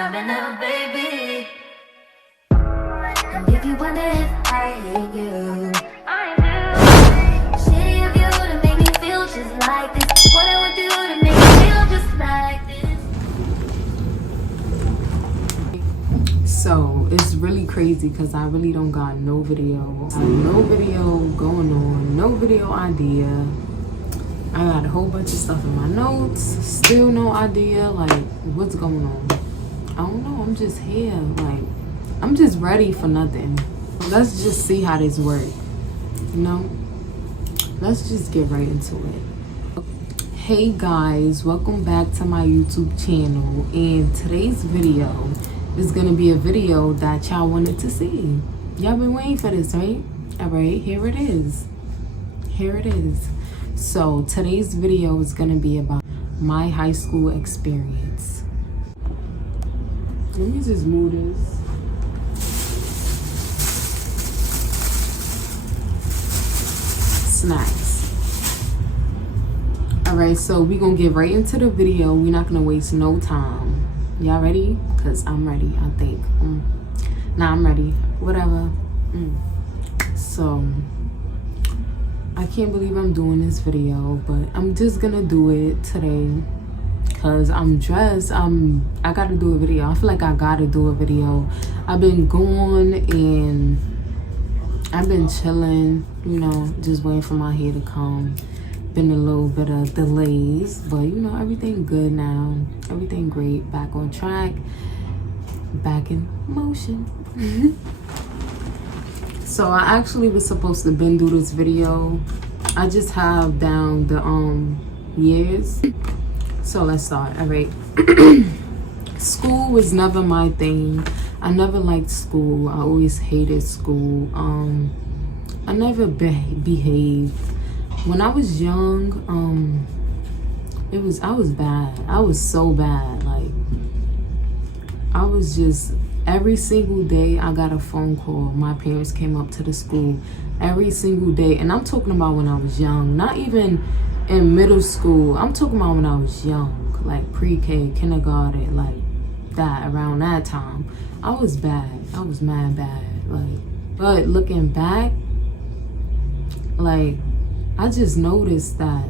I'm in love, baby. And if you wonder if I hate you, I do. Shitty of you to make me feel just like this. What I would do to make me feel just like this. So it's really crazy because I really don't got no video. No video going on, no video idea. I got a whole bunch of stuff in my notes, still no idea like what's going on. I don't know, I'm just here, like I'm just ready for nothing. Let's just see how this works, you know? Let's just get right into it. Hey guys, welcome back to my YouTube channel, and today's video is gonna be a video that y'all wanted to see. Y'all been waiting for this, right? All right, here it is. Here it is. So today's video is gonna be about my high school experience. Let me just move this. Snacks. All right, so we're gonna get right into the video. We're not gonna waste no time. Y'all ready? Because I'm ready, I think. Nah, I'm ready. Whatever. So I can't believe I'm doing this video, but I'm just gonna do it today because I'm dressed. I gotta do a video. I feel like I gotta do a video. I've been gone and I've been chilling, you know, just waiting for my hair to come. Been a little bit of delays, but you know, everything good now. Everything great. Back on track. Back in motion. So I actually was supposed to been do this video. I just have down the years. So let's start. All right. School was never my thing. I never liked school. I always hated school. I never behaved. When I was young, I was bad. I was so bad. Like I was just, every single day I got a phone call. My parents came up to the school every single day. And I'm talking about when I was young, not even in middle school. I'm talking about when I was young, like pre-K, kindergarten, like that, around that time. I was bad. I was mad bad. Like, but looking back, like, I just noticed that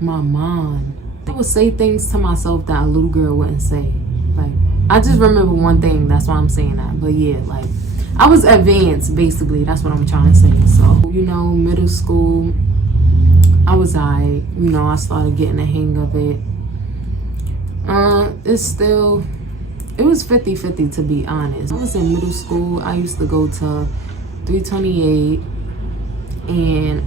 my mom, I would say things to myself that a little girl wouldn't say. Like, I just remember one thing, that's why I'm saying that. But yeah, like, I was advanced, basically. That's what I'm trying to say. So, you know, middle school, I was alright. You know, I started getting the hang of it. It was 50-50 to be honest. I was in middle school. I used to go to 328. And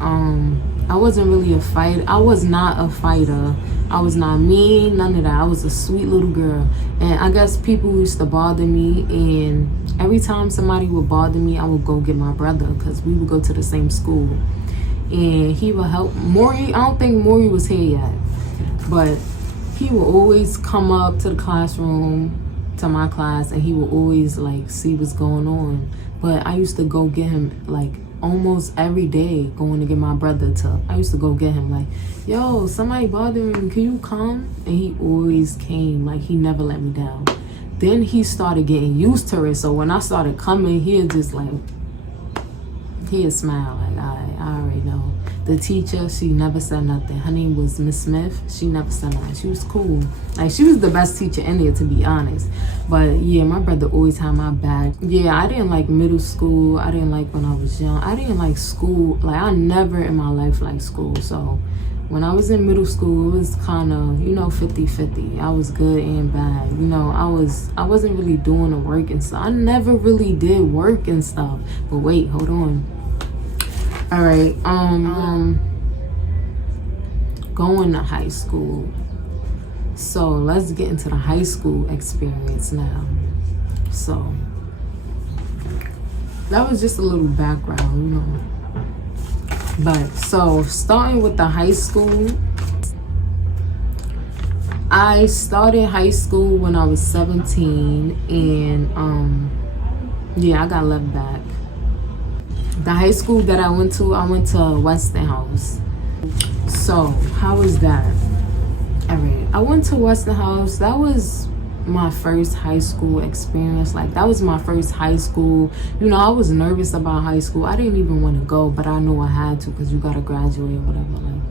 I wasn't really a fighter. I was not a fighter. I was not mean, none of that. I was a sweet little girl. And I guess people used to bother me. And every time somebody would bother me, I would go get my brother because we would go to the same school. And he would help. Maury, I don't think Maury was here yet. But he would always come up to the classroom, to my class, and he would always like see what's going on. But I used to go get him like almost every day, going to get my brother I used to go get him like, yo, somebody bothering me, can you come? And he always came, like he never let me down. Then he started getting used to it, so when I started coming, he'd just like, he'd smile like, I already know. The teacher, she never said nothing. Her name was Miss Smith. She never said nothing. She was cool. Like, she was the best teacher in there, to be honest. But yeah, my brother always had my back. Yeah, I didn't like middle school. I didn't like when I was young. I didn't like school. Like, I never in my life liked school. So when I was in middle school, it was kind of, you know, 50-50. I was good and bad. You know, I wasn't really doing the work and stuff. I never really did work and stuff. But wait, hold on. All right, going to high school. So let's get into the high school experience now. So that was just a little background, you know. But so starting with the high school, I started high school when I was 17, and yeah, I got left back. The high school that I went to Westinghouse. So how was that? All right, I went to Westinghouse. That was my first high school experience. Like, that was my first high school. You know, I was nervous about high school. I didn't even want to go, but I knew I had to because you got to graduate or whatever. Like,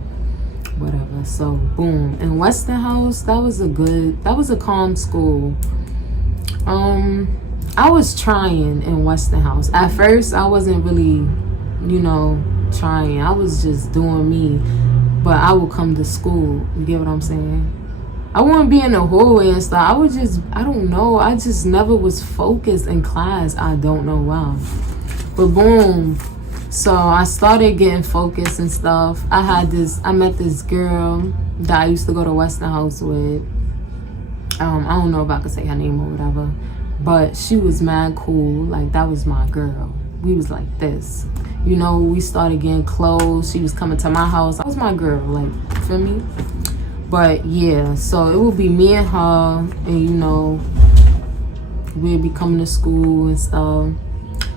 whatever. So, boom. In Westinghouse, that was a calm school. I was trying in Westinghouse. At first, I wasn't really, you know, trying. I was just doing me. But I would come to school. You get what I'm saying? I wouldn't be in the hallway and stuff. I don't know. I just never was focused in class. I don't know why. But boom. So I started getting focused and stuff. I met this girl that I used to go to Westinghouse with. I don't know if I could say her name or whatever. But she was mad cool. Like, that was my girl. We was like this. You know, we started getting close. She was coming to my house. That was my girl, like, feel me? But yeah, so it would be me and her, and you know, we'd be coming to school and stuff.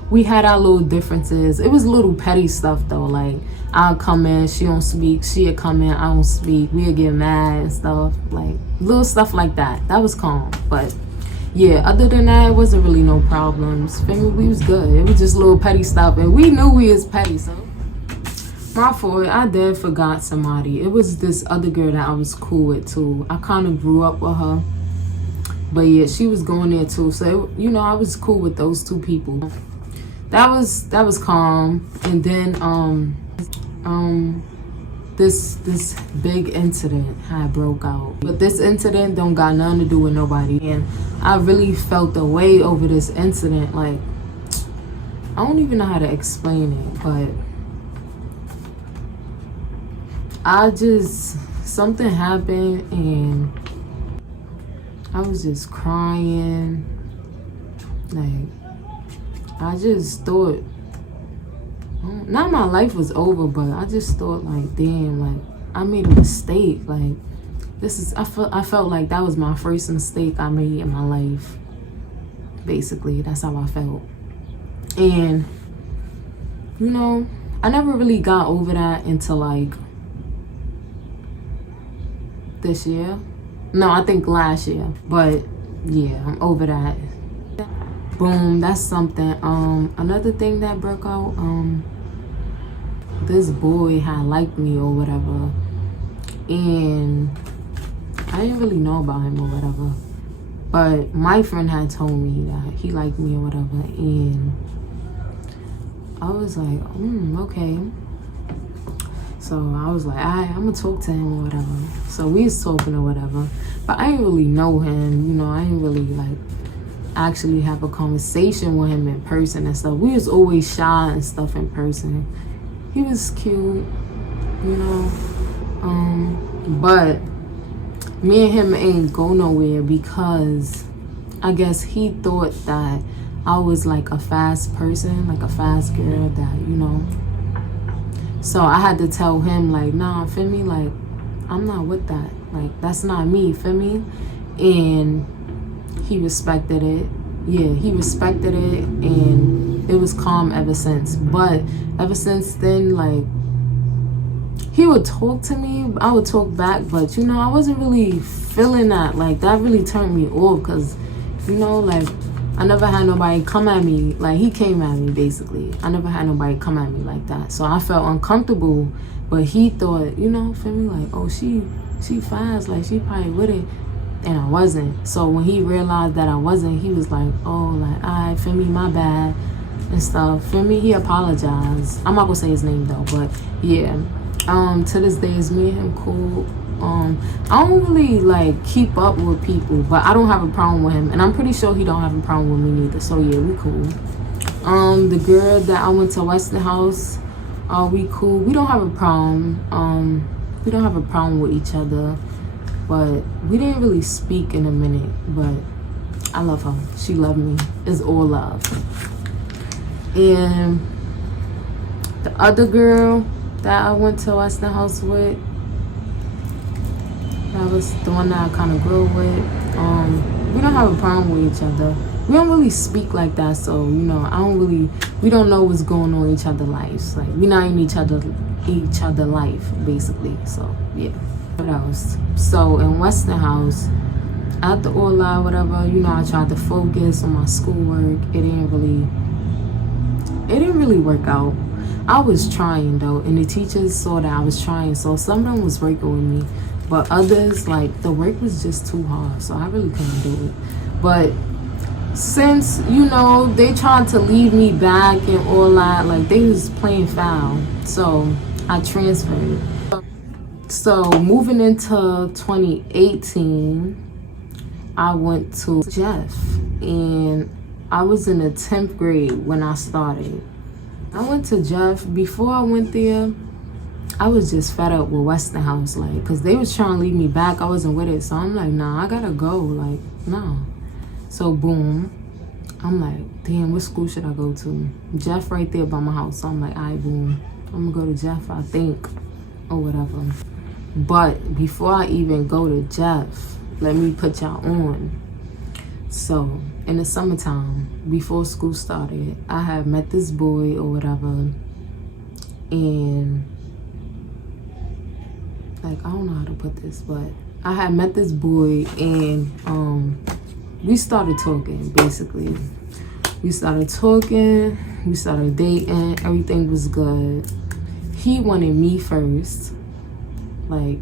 We had our little differences. It was little petty stuff though. Like, I'll come in, she don't speak. She'd come in, I don't speak. We'd get mad and stuff. Like, little stuff like that. That was calm. But yeah, other than that, it wasn't really no problems. Feel me? We was good. It was just little petty stuff, and we knew we was petty, so. My fault, I did forgot somebody. It was this other girl that I was cool with too. I kind of grew up with her. But yeah, she was going there too. So, you know, I was cool with those two people. That was calm. And then this big incident had broke out. But this incident don't got nothing to do with nobody. And I really felt the way over this incident. Like, I don't even know how to explain it, but something happened and I was just crying. Like, I just thought, not my life was over, but I just thought, like, damn, like, I made a mistake. Like, I felt like that was my first mistake I made in my life. Basically, that's how I felt. And, you know, I never really got over that until, like, this year. No, I think last year. But yeah, I'm over that. Boom, that's something. Another thing that broke out, this boy had liked me or whatever, and I didn't really know about him or whatever, but my friend had told me that he liked me or whatever, and I was like, okay. So I was like, I'm gonna talk to him or whatever. So we was talking or whatever. But I didn't really know him, you know, I didn't really like actually have a conversation with him in person and stuff. We was always shy and stuff in person. He was cute, you know. But me and him ain't go nowhere because I guess he thought that I was like a fast person, like a fast girl that, you know. So I had to tell him, like, nah, feel me? Like, I'm not with that. Like, that's not me, feel me? And he respected it. Yeah, he respected it, and it was calm ever since. But ever since then, like, he would talk to me, I would talk back, but, you know, I wasn't really feeling that. Like, that really turned me off because, you know, like, I never had nobody come at me. Like, he came at me, basically. I never had nobody come at me like that. So I felt uncomfortable. But he thought, you know, feel me? Like, oh, she fast. Like, she probably with it. And I wasn't. So when he realized that I wasn't, he was like, oh, like, all right, feel me? My bad. And stuff. Feel me? He apologized. I'm not going to say his name, though. But, yeah. To this day, it's me and him cool. I don't really like keep up with people, but I don't have a problem with him, and I'm pretty sure he don't have a problem with me neither. So yeah, we cool. The girl that I went to Westinghouse, we cool. We don't have a problem. We don't have a problem with each other, but we didn't really speak in a minute. But I love her. She loved me. It's all love. And the other girl that I went to Westinghouse with, that was the one that I kind of grew with. We don't have a problem with each other. We don't really speak like that, so, you know, we don't know what's going on in each other's lives. Like, we're not in each other life, basically. So, yeah. What else? So, in Westinghouse, after all that, whatever, you know, I tried to focus on my schoolwork. It didn't really work out. I was trying though, and the teachers saw that I was trying, so some of them was working with me, but others, like, the work was just too hard, so I really couldn't do it. But since, you know, they tried to lead me back and all that, like, they was playing foul, so I transferred. So moving into 2018, I went to Jeff, and I was in the 10th grade when I started. I went to Jeff. Before I went there, I was just fed up with Westinghouse, like, because they was trying to lead me back. I wasn't with it, so I'm like, nah, I gotta go, like, nah. So boom, I'm like, damn, what school should I go to? Jeff right there by my house. So I'm like, all right, boom, I'm gonna go to Jeff, I think, or whatever. But before I even go to Jeff, let me put y'all on. So in the summertime, before school started, I had met this boy or whatever, and like, I don't know how to put this, but I had met this boy, and we started talking, basically. We started talking, we started dating, everything was good. He wanted me first. Like,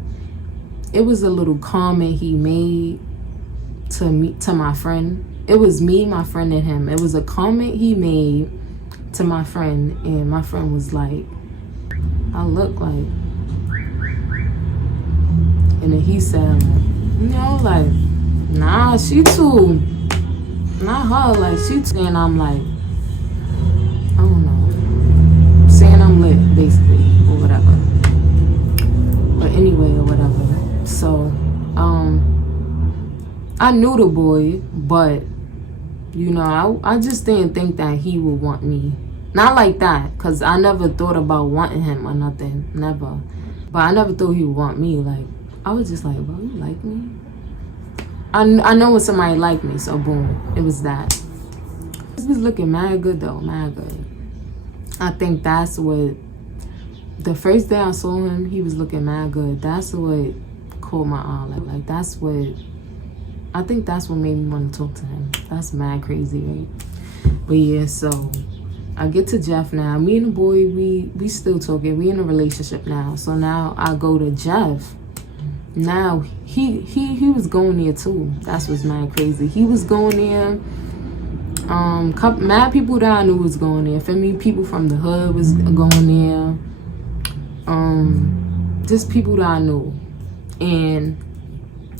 it was a little comment he made to my friend. It was me, my friend, and him. It was a comment he made to my friend, and my friend was like, I look like, and then he said, like, you know, like, nah, she too, not her, like, she too. And I'm like, I don't know, saying I'm lit, basically, or whatever. But anyway, or whatever. So, I knew the boy, but, you know, I just didn't think that he would want me. Not like that, because I never thought about wanting him or nothing, never. But I never thought he would want me. Like, I was just like, bro, you like me? I know when somebody liked me, so boom, it was that. He was looking mad good though, mad good. I think that's what, the first day I saw him, he was looking mad good. That's what caught my eye. Like that's what, I think that's what made me want to talk to him. That's mad crazy, right? But yeah, so I get to Jeff now. Me and the boy, we still talking. We in a relationship now. So now I go to Jeff. Now he was going there too. That's what's mad crazy. He was going there. Mad people that I knew was going there. For me, people from the hood was going there. Just people that I knew. And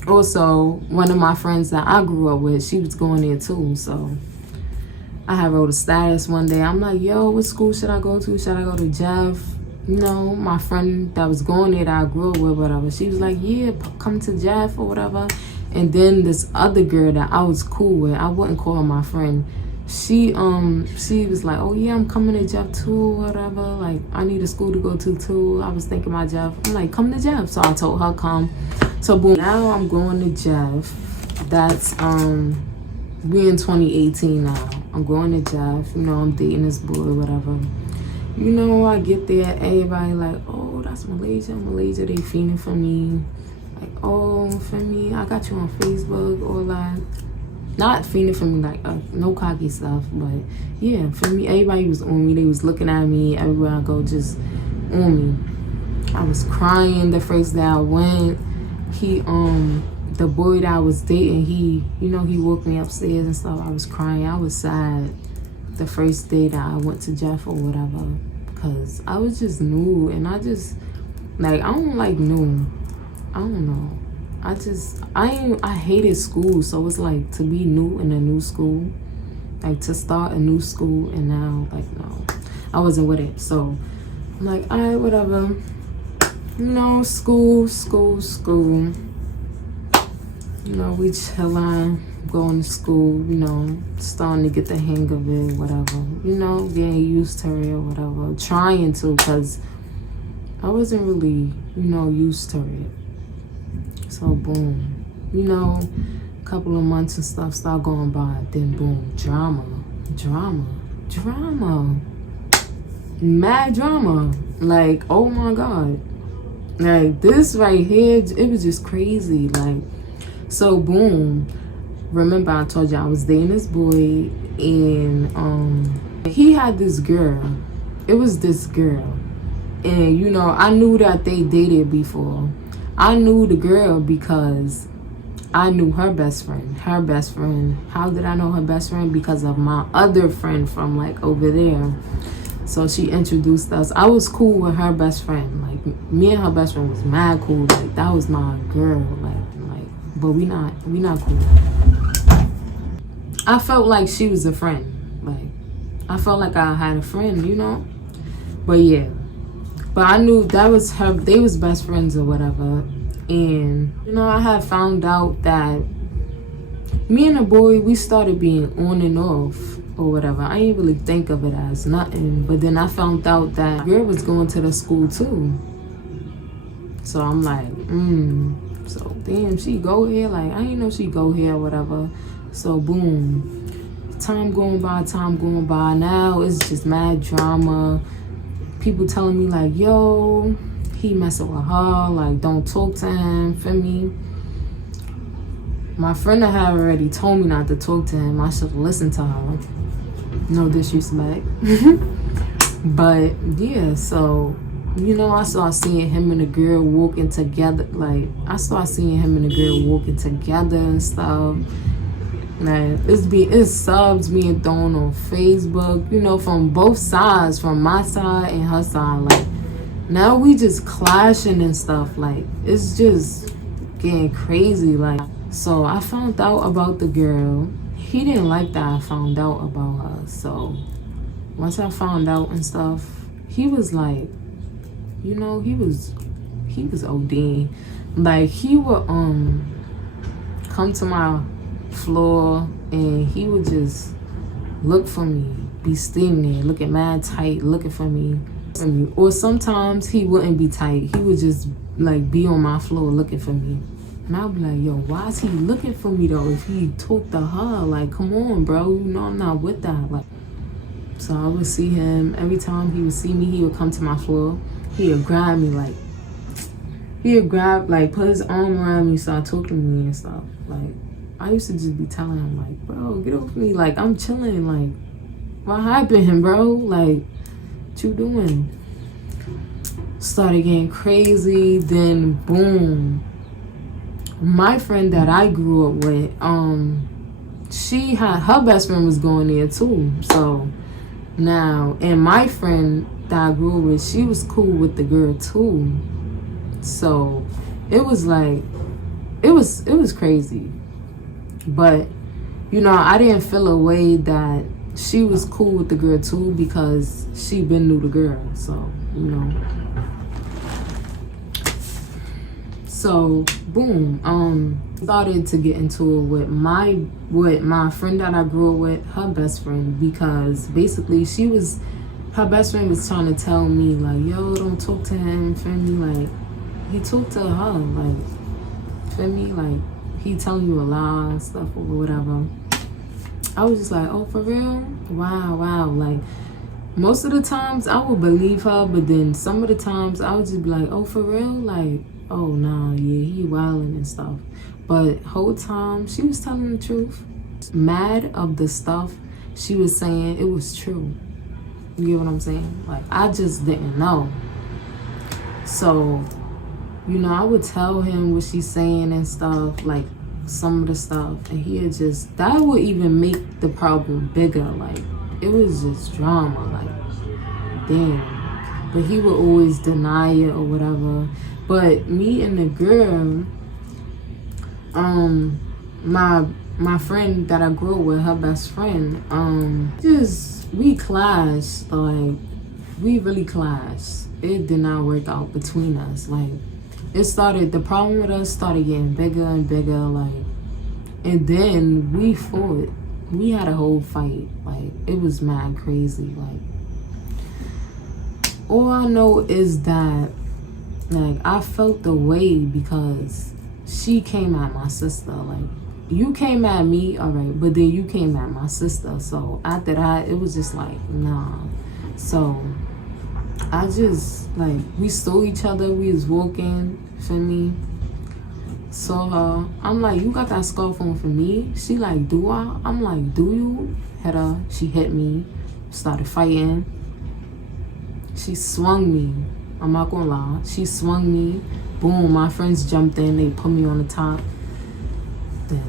also one of my friends that I grew up with, she was going there too. So I had wrote a status one day. I'm like, yo, what school should I go to? Should I go to Jeff? You know, my friend that was going there that I grew up with, whatever, she was like, yeah, come to Jeff or whatever. And then this other girl that I was cool with, I wouldn't call her my friend, she was like, oh yeah, I'm coming to Jeff too, whatever. Like, I need a school to go to too. I was thinking about Jeff. I'm like, come to Jeff. So I told her come. So boom, now I'm going to Jeff. That's we in 2018 now. I'm going to Jeff. You know, I'm dating this boy, whatever. You know, I get there, everybody like, oh, that's Malaysia, they feeding for me. Like, oh, for me, I got you on Facebook, all that. Not feeding for me, like, no cocky stuff, but yeah, for me, everybody was on me. They was looking at me everywhere I go, just on me. I was crying the first day I went. The boy that I was dating, he woke me upstairs and stuff. I was crying, I was sad the first day that I went to Jeff or whatever, because I was just new, and I just, like, I don't like new. I don't know. I hated school, so it's like to be new in a new school, like to start a new school, and now, like, no, I wasn't with it. So I'm like, all right, whatever. You know, school. You know, we chillin', going to school, you know, starting to get the hang of it, whatever. You know, getting used to it or whatever. Trying to, because I wasn't really, you know, used to it. So, boom. You know, a couple of months and stuff start going by. Then, boom, drama. Mad drama. Like, oh my God. Like, this right here, it was just crazy. Like, So boom, remember I told you I was dating this boy, and he had this girl. It was this girl, and you know, I knew that they dated before. I knew the girl because I knew her best friend. Her best friend. How did I know her best friend? Because of my other friend from like over there. So she introduced us. I was cool with her best friend. Like me and her best friend was mad cool. Like that was my girl. Like, but we not cool. I felt like she was a friend. Like I felt like I had a friend, you know. But yeah. But I knew that was her. They was best friends or whatever. And you know, I had found out that me and the boy, we started being on and off or whatever. I didn't really think of it as nothing. But then I found out that girl was going to the school too. So I'm like, so damn, she go here? Like, I didn't know she go here or whatever. So boom, time going by. Now it's just mad drama. People telling me like, yo, he messing with her, like don't talk to him, feel me? My friend had already told me not to talk to him. I should listen to her. No disrespect. But yeah, so you know, I started seeing him and the girl walking together. Like I started seeing him and the girl walking together and stuff. Like it's subs being thrown on Facebook, you know, from both sides, from my side and her side. Like now we just clashing and stuff. Like it's just getting crazy. Like, so I found out about the girl. He didn't like that I found out about her. So once I found out and stuff, he was like, you know, he was OD. Like he would come to my floor and he would just look for me, be standing there looking mad tight, looking for me. Or sometimes he wouldn't be tight, he would just like be on my floor looking for me. And I'd be like, yo, why is he looking for me though if he talked to her? Like, come on, bro, you know I'm not with that. Like, so I would see him. Every time he would see me, he would come to my floor. He would grab me, like put his arm around me, start talking to me and stuff. Like I used to just be telling him, like, bro, get off me. Like, I'm chilling. Like, what happened, bro? Like, what you doing? Started getting crazy. Then, boom. My friend that I grew up with, she had, her best friend was going there, too. So, now, and my friend that I grew up with, she was cool with the girl, too. So, it was like, it was crazy. But, you know, I didn't feel a way that she was cool with the girl too because she been knew the girl. So, you know. So, boom. Started to get into it with my friend that I grew up with, her best friend, because basically her best friend was trying to tell me like, yo, don't talk to him, feel me? Like, he talked to her, like, feel me? Like, he telling you a lie and stuff or whatever. I was just like, oh, for real? Wow. Like, most of the times I would believe her, but then some of the times I would just be like, oh, for real? Like, oh, nah, yeah, he wilding and stuff. But whole time, she was telling the truth. Mad of the stuff she was saying, it was true. You get what I'm saying? Like, I just didn't know. So, you know, I would tell him what she's saying and stuff, like some of the stuff, and he'd just, that would even make the problem bigger. Like, it was just drama, like, damn. But he would always deny it or whatever. But me and the girl, my friend that I grew up with, her best friend, we clashed. Like, we really clashed. It did not work out between us. Like, the problem with us started getting bigger and bigger, like, and then we fought. We had a whole fight. Like, it was mad crazy. Like, all I know is that, like, I felt the way because she came at my sister. Like, you came at me, all right, but then you came at my sister. So after that, it was just like, nah. So I just, like, we saw each other, we was walking, feel me? saw her. I'm like, you got that scarf on for me? She like, do I? I'm like, do you? Hit her. She hit me. Started fighting. She swung me. I'm not gonna lie. She swung me. Boom, my friends jumped in. They put me on the top. Then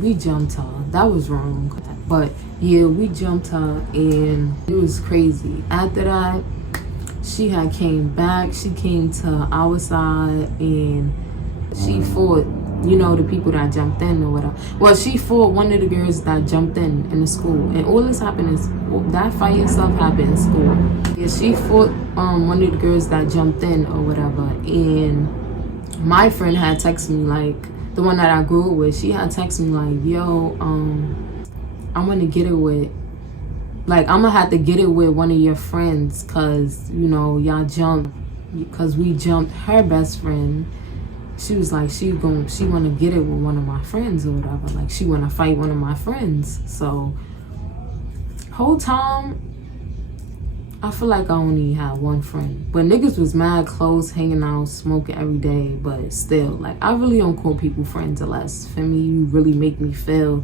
we jumped her. That was wrong. But yeah, we jumped her and it was crazy. After that, she had came back. She came to our side and she fought, you know, the people that jumped in or whatever. Well, she fought one of the girls that jumped in the school. And all this happened is, that fight and stuff happened in school. Yeah, she fought one of the girls that jumped in or whatever. And my friend had texted me, like, the one that I grew up with, she had texted me like, yo, I'm gonna get it with, like, I'm gonna have to get it with one of your friends because, you know, y'all jumped, because we jumped her best friend. She was like, she wanna get it with one of my friends or whatever. Like, she wanna fight one of my friends. So, whole time, I feel like I only had one friend. But niggas was mad close, hanging out, smoking every day. But still, like, I really don't call people friends unless, for me, you really make me feel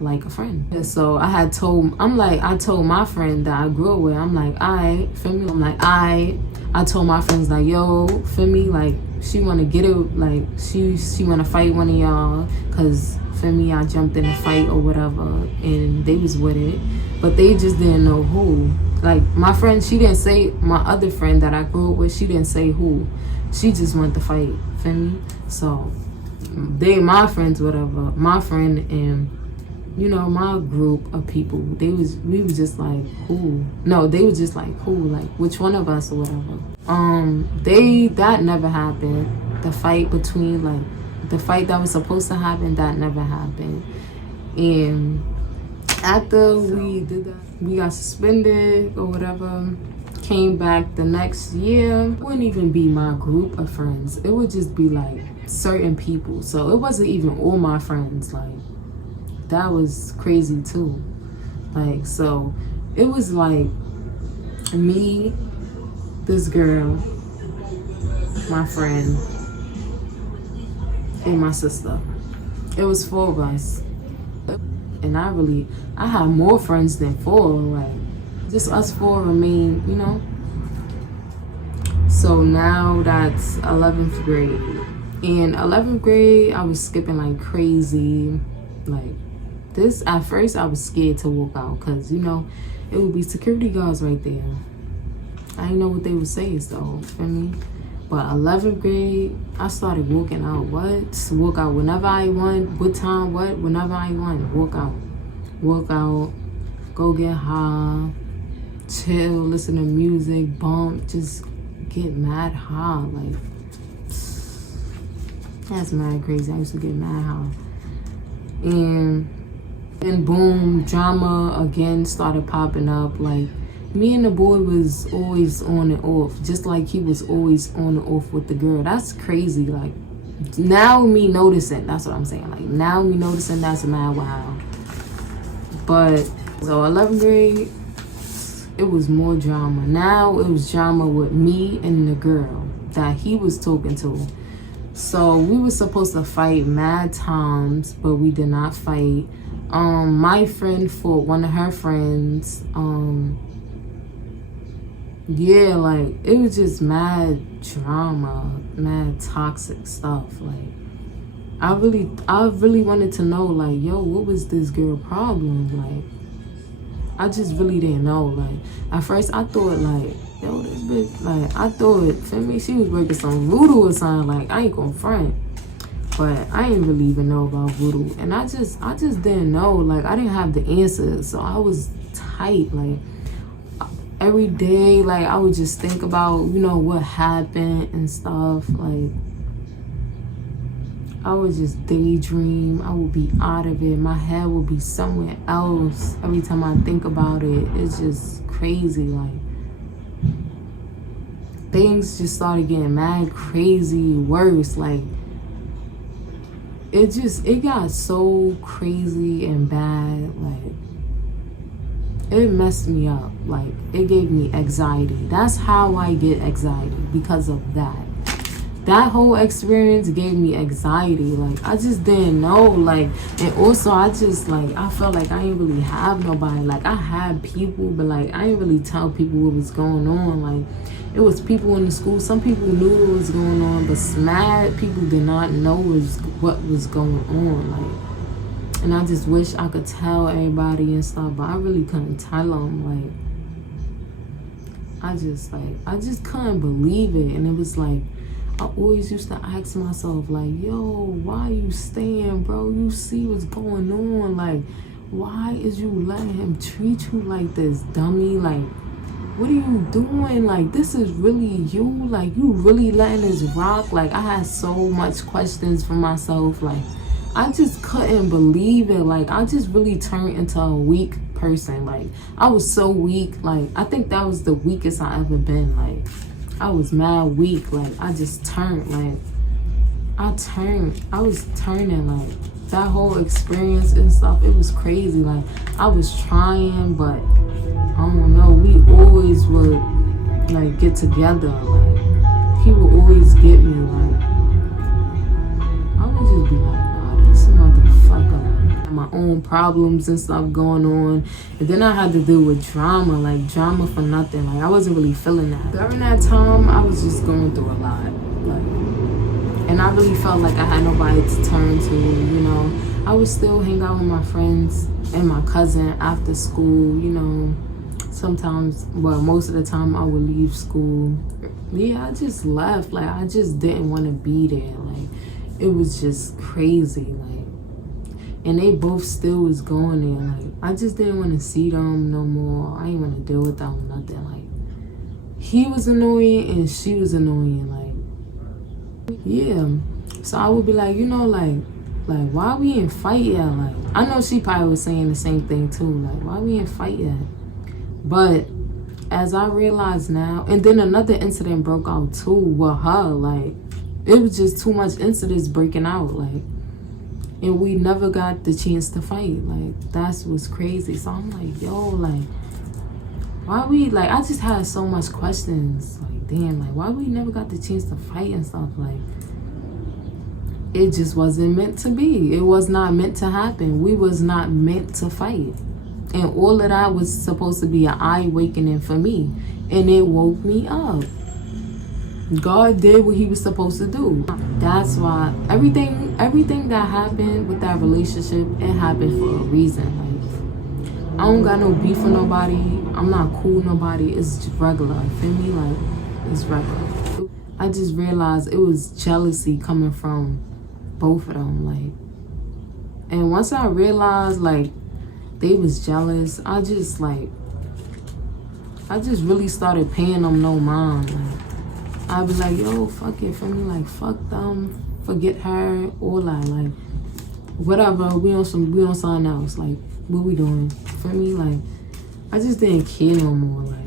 like a friend. And so I told my friend that I grew up with, I'm like, I told my friends like, yo, feel me, like, she wanna get it, like, she wanna fight one of y'all, cause for me, I jumped in a fight or whatever, and they was with it, but they just didn't know who. Like, my friend, she didn't say, my other friend that I grew up with, she didn't say who. She just wanted to fight, feel me? So, they my friends, whatever, my friend and, you know, my group of people, we was just like, who? No, they was just like, who? Like, which one of us or whatever. That never happened. The fight that was supposed to happen, that never happened. And after we did that, we got suspended or whatever, came back the next year. It wouldn't even be my group of friends. It would just be like certain people. So it wasn't even all my friends. Like, that was crazy too. Like, so it was like me, this girl, my friend, and my sister. It was 4 of us. And I had more friends than 4, like, just us 4 remain, you know. So now that's 11th grade. In 11th grade, I was skipping like crazy. Like, this, at first I was scared to walk out because, you know, it would be security guards right there. I didn't know what they would say, though, feel me? But 11th grade, I started walking out. Walk out whenever I want. What time? What? Whenever I want. Walk out. Walk out. Go get high. Chill. Listen to music. Bump. Just get mad high. Like, that's mad crazy. I used to get mad high. And boom, drama again started popping up. Like, me and the boy was always on and off, just like he was always on and off with the girl. That's crazy. Like, now me noticing, that's what I'm saying. Like, now me noticing, that's mad wild. But, so 11th grade, it was more drama. Now it was drama with me and the girl that he was talking to. So we were supposed to fight mad times, but we did not fight. My friend fought one of her friends. Yeah, like, it was just mad drama, mad toxic stuff. Like, I really wanted to know, like, yo, what was this girl problem? Like, I just really didn't know. Like, at first I thought, like, yo, this bitch, like, I thought, for me, she was working some voodoo or something. Like, I ain't gonna front. But I didn't really even know about voodoo. And I just didn't know. Like, I didn't have the answers. So I was tight. Like, every day, like, I would just think about, you know, what happened and stuff. Like, I would just daydream. I would be out of it. My head would be somewhere else. Every time I think about it, it's just crazy. Like, things just started getting mad crazy, worse. Like, it got so crazy and bad. Like, it messed me up. Like, it gave me anxiety. That's how I get anxiety, because of that. that whole experience gave me anxiety. Like, I just didn't know. Like, and also I just, like, I felt like I didn't really have nobody. Like, I had people, but like, I didn't really tell people what was going on. Like, it was people in the school. Some people knew what was going on, but mad people did not know what was going on. Like, and I just wish I could tell everybody and stuff, but I really couldn't tell them. Like, I just couldn't believe it. And it was like, I always used to ask myself, like, yo, why you staying, bro? You see what's going on. Like, why is you letting him treat you like this, dummy? Like, what are you doing? Like, this is really you? Like, you really letting this rock? Like, I had so much questions for myself. Like, I just couldn't believe it. Like, I just really turned into a weak person. Like, I was so weak. Like, I think that was the weakest I ever been. Like, I was mad weak. Like, I just turned. Like, I was turning. Like, that whole experience and stuff, it was crazy. Like, I was trying, but I don't know. We always would, like, get together. Like, he would always get me. Like, I would just be like, motherfucker. My own problems and stuff going on, and then I had to deal with drama, like drama for nothing. Like, I wasn't really feeling that during that time. I was just going through a lot, like, and I really felt like I had nobody to turn to. You know, I would still hang out with my friends and my cousin after school. You know, sometimes, well, most of the time I would leave school. Yeah, I just left. Like, I just didn't want to be there. Like, it was just crazy. Like, and they both still was going there. Like, I just didn't want to see them no more. I didn't want to deal with them or nothing. Like, he was annoying and she was annoying. Like, yeah. So I would be like, you know, like why we in fight yet? Like, I know she probably was saying the same thing too. Like, why we in fight yet? But as I realize now, and then another incident broke out too with her. Like, it was just too much incidents breaking out. Like, and we never got the chance to fight. Like, that's what's crazy. So I'm like, yo, like, why we, like, I just had so much questions. Like, damn, like, why we never got the chance to fight and stuff? Like, it just wasn't meant to be. It was not meant to happen. We was not meant to fight. And all of that was supposed to be an eye-awakening for me. And it woke me up. God did what he was supposed to do. That's why everything that happened with that relationship, it happened for a reason. Like, I don't got no beef with nobody. I'm not cool with nobody. It's just regular. Feel me? Like, it's regular. I just realized it was jealousy coming from both of them. Like, and once I realized, like, they was jealous, I just really started paying them no mind. Like, I'd be like, yo, fuck it, for me, like, fuck them, forget her, all that, like, whatever, we on something else, like, what we doing, for me, like, I just didn't care no more, like,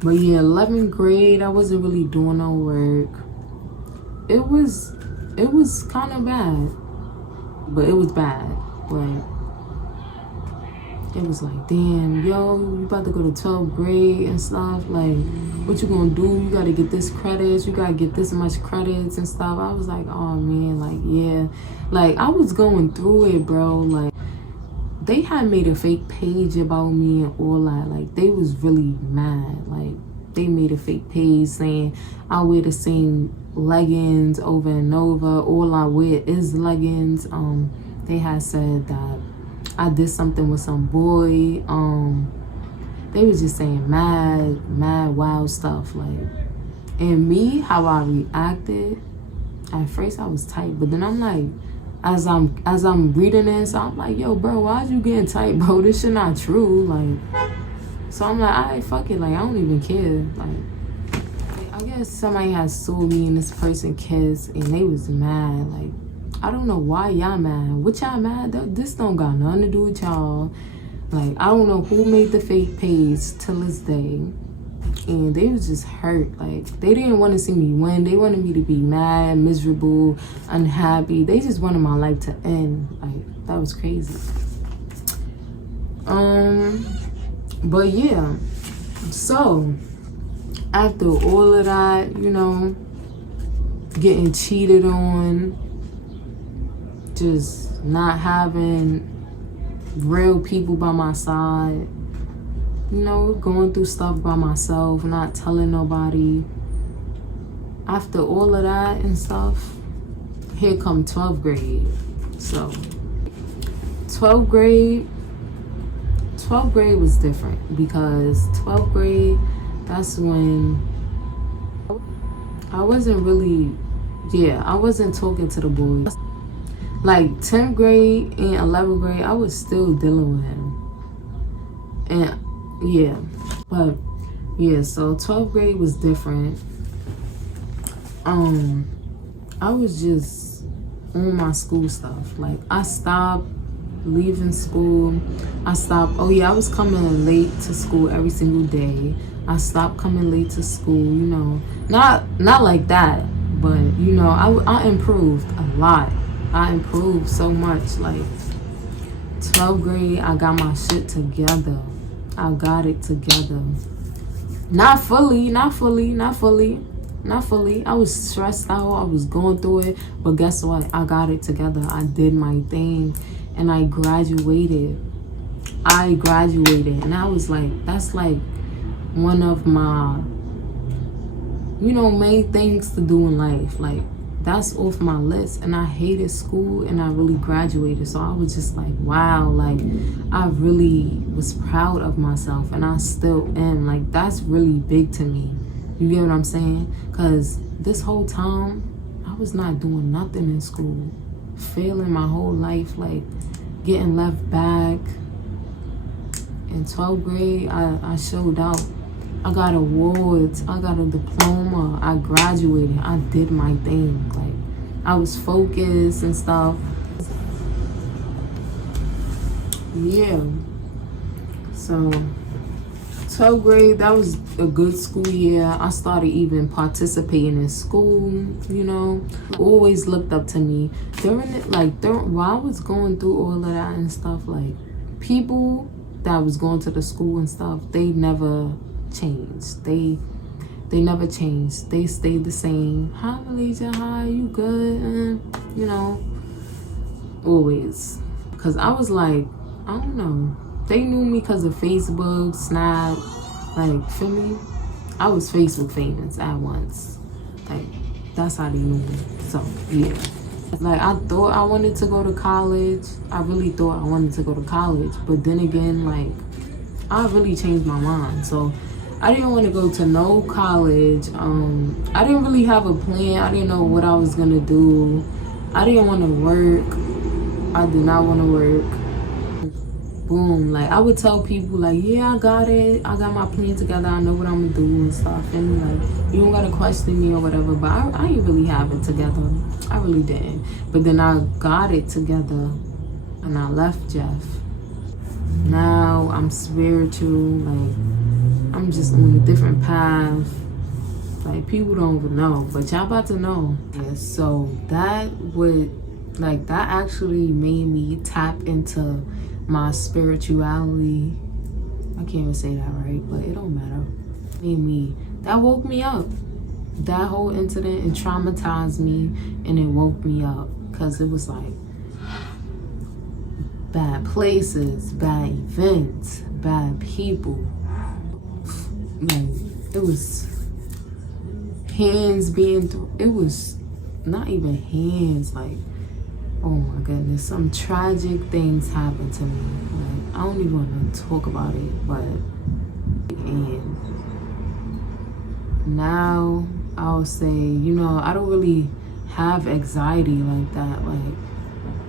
but yeah, 11th grade, I wasn't really doing no work. It was kind of bad, but it was bad, like, it was like, damn, yo, you about to go to 12th grade and stuff. Like, what you gonna do? You gotta get this credits. You gotta get this much credits and stuff. I was like, oh, man, like, yeah. Like, I was going through it, bro. Like, they had made a fake page about me and all that. Like, they was really mad. Like, they made a fake page saying I wear the same leggings over and over. All I wear is leggings. They had said that I did something with some boy. They was just saying mad wild stuff. Like, and me, how I reacted, at first I was tight, but then I'm like, as I'm reading this, I'm like, yo, bro, why'd you getting tight, bro? This shit not true. Like, so I'm like, alright, fuck it. Like, I don't even care. Like, I guess somebody had sued me and this person kissed, and they was mad. Like, I don't know why y'all mad. What y'all mad? This don't got nothing to do with y'all. Like, I don't know who made the fake page till this day. And they was just hurt. Like, they didn't want to see me win. They wanted me to be mad, miserable, unhappy. They just wanted my life to end. Like, that was crazy. But yeah. So, after all of that, you know, getting cheated on, just not having real people by my side, you know, going through stuff by myself, not telling nobody. After all of that and stuff, here come 12th grade. So 12th grade was different because 12th grade, that's when I wasn't really, I wasn't talking to the boys. Like 10th grade and 11th grade, I was still dealing with him. And so 12th grade was different. I was just on my school stuff. Like, I stopped leaving school. I was coming late to school every single day. I stopped coming late to school, you know. Not like that, but, you know, I improved a lot. I improved so much. Like, 12th grade, I got my shit together. I got it together. Not fully. I was stressed out. I was going through it. But guess what? I got it together. I did my thing. And I graduated. And I was like, that's like one of my, you know, main things to do in life. Like, that's off my list. And I hated school and I really graduated. So I was just like, wow, like, I really was proud of myself and I still am. Like, that's really big to me. You get what I'm saying? Because this whole time, I was not doing nothing in school. Failing my whole life, like, getting left back. In 12th grade, I showed out. I got awards. I got a diploma. I graduated. I did my thing. Like, I was focused and stuff. Yeah. So, 12th grade, that was a good school year. I started even participating in school, you know. Always looked up to me. While I was going through all of that and stuff, like, people that was going to the school and stuff, they never changed. They never changed. They stayed the same. Hi, Malaysia. Hi, you good? You know, always. Because I was like, I don't know. They knew me because of Facebook, Snap, like, feel me? I was Facebook famous at once. Like, that's how they knew me. So, yeah. Like, I thought I wanted to go to college. I really thought I wanted to go to college. But then again, like, I really changed my mind. So, I didn't want to go to no college. I didn't really have a plan. I didn't know what I was going to do. I didn't want to work. I did not want to work. Boom. Like, I would tell people, like, yeah, I got it. I got my plan together. I know what I'm going to do and stuff. And, like, you don't got to question me or whatever. But I didn't really have it together. I really didn't. But then I got it together. And I left Jeff. Now I'm spiritual. Like, I'm just on a different path. Like, people don't even know. But y'all about to know. Yeah, so that actually made me tap into my spirituality. I can't even say that right, but it don't matter. That woke me up. That whole incident, it traumatized me and it woke me up. Because it was like bad places, bad events, bad people. Like, it was hands being through. It was not even hands, like, oh my goodness, some tragic things happened to me. Like, I don't even want to talk about it, but, and now I'll say, you know, I don't really have anxiety like that. Like,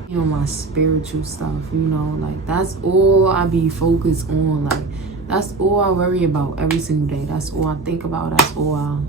you know, my spiritual stuff, you know, like, that's all I be focused on. Like, that's all I worry about every single day. That's all I think about. That's all.